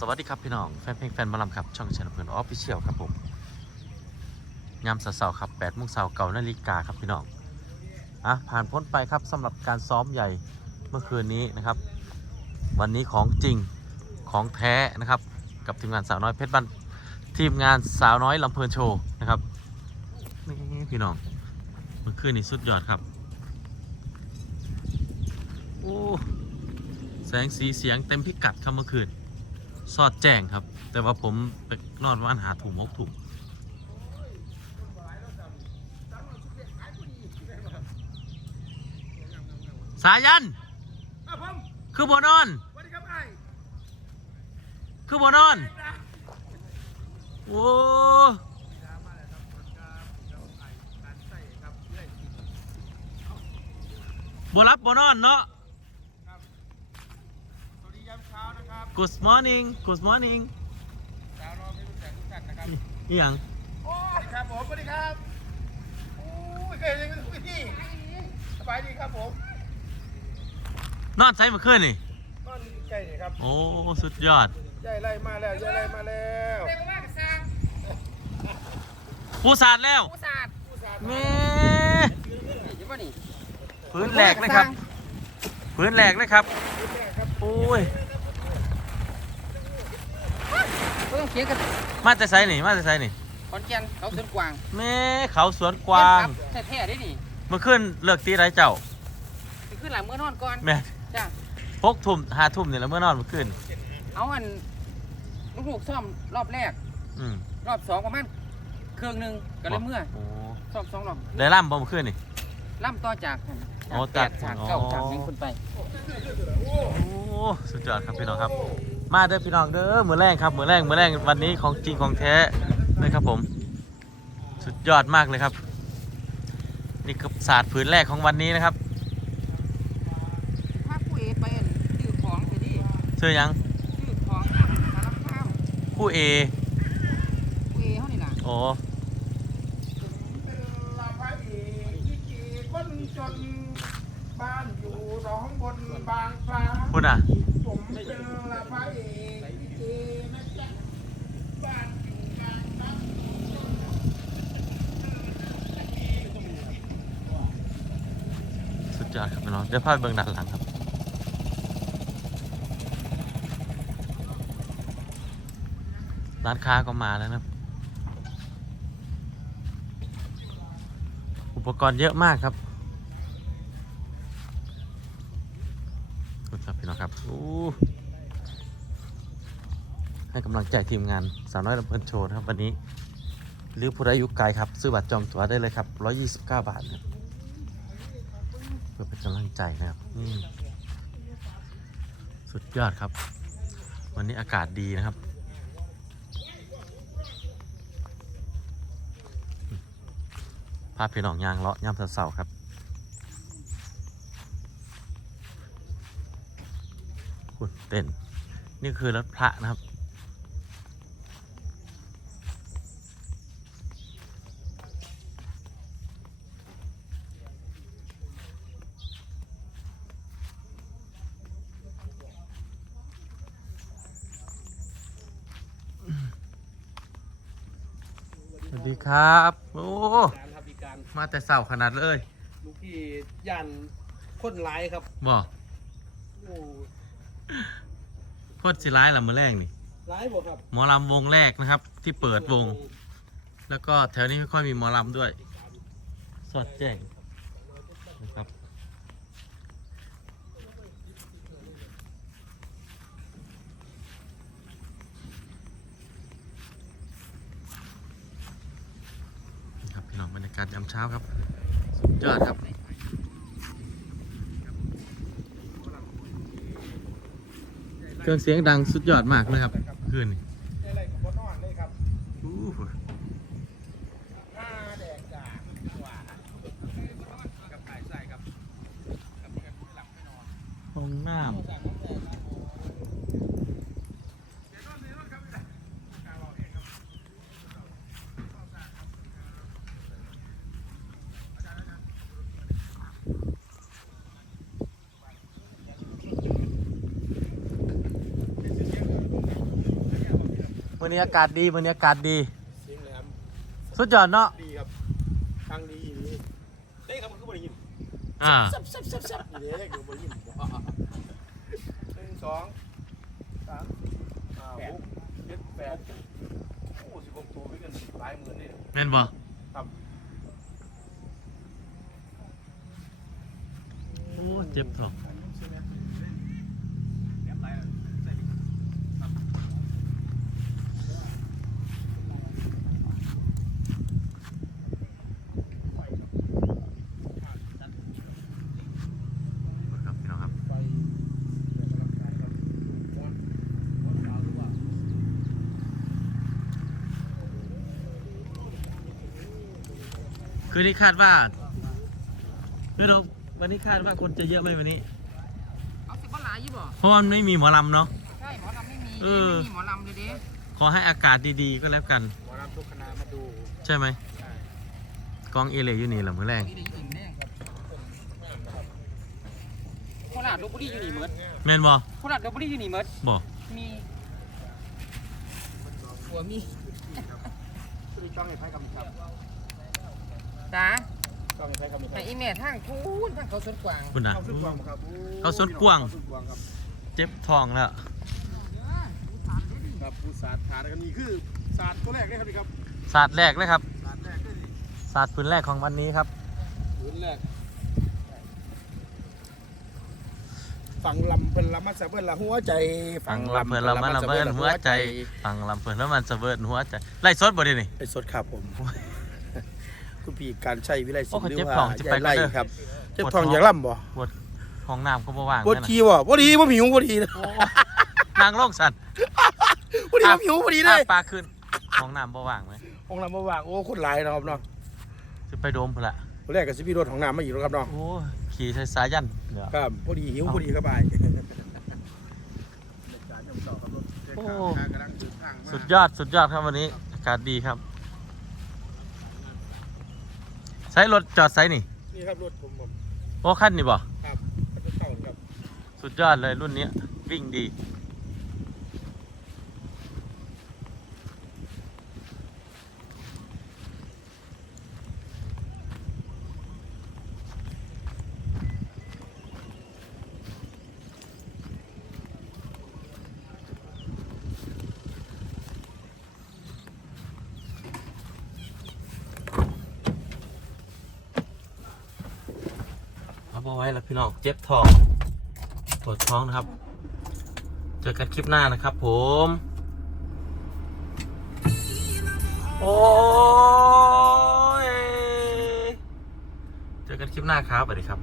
สวัสดีครับพี่น้องแฟนเพลงแฟนมาลำครับ ช่องชนเพื่อนออฟฟิเชียลครับผมยามเสาร์ๆครับ8โมงเช้าเก่านาฬิกาครับพี่น้องอะผ่านพ้นไปครับสำหรับการซ้อมใหญ่เมื่อคืนนี้นะครับ วันนี้ของจริงของแท้นะครับ กับทีมงานสาวน้อยเพชรบ้านทีมงานสาวน้อยลำเพลินโชว์นะครับนี่พี่น้องเมื่อคืนนี้สุดยอดครับโอ้แสงสีเสียงเต็มพิกัดครับเมื่อคืน สอดแจ้งครับ แต่ว่าผมไปนอนว่านหาถุงมกถุงสายัน คือบ่นอน คือบ่นอน โอ้บรับบนอนเนาะ สวัสดียามเช้านะครับ Good morning Good morning สาวน้องไม่รู้จักทุกท่านนะครับนี่หยังสวัสดีครับผมสวัสดีครับโอ้ยเคยเห็นเป็นทุกที่สบายดีครับผมนอนใช้เมื่อคืนนี่บ้านใกล้นี่ครับโอ้สุดยอดใหญ่ไล่มาแล้วใหญ่ไล่มาแล้วเร็วมากสร้างผู้สาดแล้วผู้ศาสตร์ผู้สาวแม่เห็นป่ะนี่พื้นแหลกเลยครับพื้นแหลกเลยครับแม่ครับโอ้ย ก็ ต้องเขียนกันมาแต่ไซนี่มาแต่ไซนี่ขอนแก่นเขาสวนกวางแม่เขาสวนกวางแท้แท้ๆได้นี่เมื่อคืนเลิกตีไรเจ้าไปขึ้นหลังเมื่อนอนก่อนแม่จ้าพกทุ่มหาทุ่มนี่แหล้วเมื่อนอนเมื่อคืนเอาอันลูกๆซ่อมรอบแรกอืมรอบสองประมาณเครื่องหนึ่งก็เลยเมื่อโอ้ซ่อมสองรอบได้ล่ำบ่เมื่อคืนนี่ล่ำต่อจากนั่นอ๋อจากแปจากดจากเก้าอ๋อจากหนึ่งคนไปโอ้สุดยอดครับพี่น้องครับ มาเด้อพี่น้องเด้อมือแรงครับมือแรงมือแรงวันนี้ของจริงของแท้นะครับผม สุดยอดมากเลยครับ นี่คือศาสตร์ผืนแรกของวันนี้นะครับถ้าผู้เอไปอันซื้อของไปดิเชื่อยังซื้อของสารข้ามคู่เอผู้เอเขานี่ล่ะโอ้เป็นลาพระเอกที่จีคนจนบ้านอยู่หนองบนบางปลาคุณอะ ผมเป็นลาพระเอกที่จีนะจ๊ะบ้านอยู่กลางบ้สุดยอดครับพี่น้องเดี๋ยวพาไปเบื้องด้านหลังครับ ร้านค้าก็มาแล้วนะครับ อุปกรณ์เยอะมากครับขอบ คุณครับพี่น้องครับอู้ให้กำลังใจทีมงานสาวน้อยลำเพลินโชว์นะครับ วันนี้ หรือผู้ใดอยุไกลครับ ซื้อบัตรจองตั๋วได้เลยครับ 129 บาทนะครับเพื่อเป็นกำลังใจนะครับสุดยอดครับ วันนี้อากาศดีนะครับพาพพี่น้องยางเลาะย่ำเสาครับ คุณ เต้น นี่คือรถพระนะครับสวัสดีครับ โอ้ การครับอีกการมาแต่เสาขนาดเลย ลูกพี่ยันคนร้ายครับบอกโอ้ โคตรสิร้ายละมือแรกนี่ร้ายบ่ครับหมอลำวงแรกนะครับ ที่เปิดวง แล้วก็แถวนี้ไม่ค่อยมีหมอลำด้วย สอดแจ้งนะครับนี่ครับพี่น้องบรรยากาศยามเช้าครับ สุดยอดครับ เค รื่องเสียงดังสุดยอดมากนะครับคืนนี้อะไรกับบนนอนเลยครับอู้หูห้าแดกจ่าว่ากับขายใส่ครับกับเงินหลับไม่นอนห้องน้ วันนี้อากาศดีวันนี้อากาศดี เสียงแหลมสุดยอดเนาะ ดีครับทางดีดีเต้ครับมันก็บ่ได้ยินอ่า ซับซับซับซับดีเด็กอยู่บนยินหนึ่งสองสามห้าหกเจ็ดแปดโอ้สิบหกตัวด้วยกันหลายหมื่นนี่แม่นบ่ครับ โอ้เจ็บท้องครับพี่น้องครับ ไปเดี๋ยวกำลังใจครับม้วนม้วนขาวหรือว่า คือที่คาดว่าไม่รู้วันนี้คาดว่าคนจะเยอะไหมวันนี้ เอาสิบ่หลายอยู่บ่เพราะว่ามันไม่มีหมอลำเนาะ ใช่หมอลำไม่มีเออไม่มีหมอลำเลยเด้ขอให้อากาศดีๆก็แล้วกัน หมอรำทุกคณะมาดูใช่ไหมใช่กองเอเลอยู่นี่แหละมือแรกนี่ได้ยินแน่โคราชลบบุรีอยู่นี่หมดแม่นบ่โคราชลบบุรีอยู่นี่หมดบ่มีหัวมีคือจ้องให้ไพ่กำกับ จ้าจ้องใช่กำกับแต่อีแม่ทางคูนทางเขาสวนกวางคุณนะ เข้าสุดกวางครับเข้าสุดกวาง เข้สุดกวางครับเจ็บท้องแล้วครับผู้ศาสตร์ฐานกันนี่คือศาสตร์ตัวแรกเลยครับนี่ครับศาสตร์แรกเลยครับศาสตร์แรกเลยนี่ศาสตร์พื้นแรกของวันนี้ครับ พื้นแรกฝั่งลำเป็นลำมาสะเบิ้ลละหัวใจฟังลำเพลินลำมันลำเบินหัวใจฟังลำเพลินล้วมันสะเบิดหัวใจไล่สดบ่ดีนี่ ไอ้สดครับผม คุณพี่การใช้วิไลศิลโอ้ป์เขาหรืเจ็บอว่าท้องจะใหไปญ่ไล่กันเด้อครับเจ็บปวดทองท้องอยากล่ำบ่ปวดห้องน้ำก็บ่ว่างปวดนั่นน่ะขี้บ่บ่ดีบ่หิวบ่ดีนะนางโรคสัตว์บ่ดีบ่หิวบ่ดีเลอ้ายปากขึ้นห้องน้ำบ่ว่างไหมห้องน้ำบ่ว่างโอ้คนหลายนะครับเนาะจะไปโดมพุ่นละคนแรกก็สิมีรถของน้ำมาอีกแล้วครับเนาะโอ้ยขี่ใส่สายยันเดี๋ยวครับพอดีหิวพอดีครับไปโอ้สุดยอดสุดยอดครับวันนี้อากาศดีครับใช้รถจอดไซนี่ นี่ครับรถผมผมโอ้ขั้นนี่บ่ ครับเขาจะเข้าครับ สุดยอดเลยรุ่นนี้วิ่งดี เอาเอาไว้แล้วพี่น้องเจ็บท้องปวดท้องนะครับ เจอกันคลิปหน้านะครับผม โอ้ย เจอกันคลิปหน้าครับสวัสดีครับ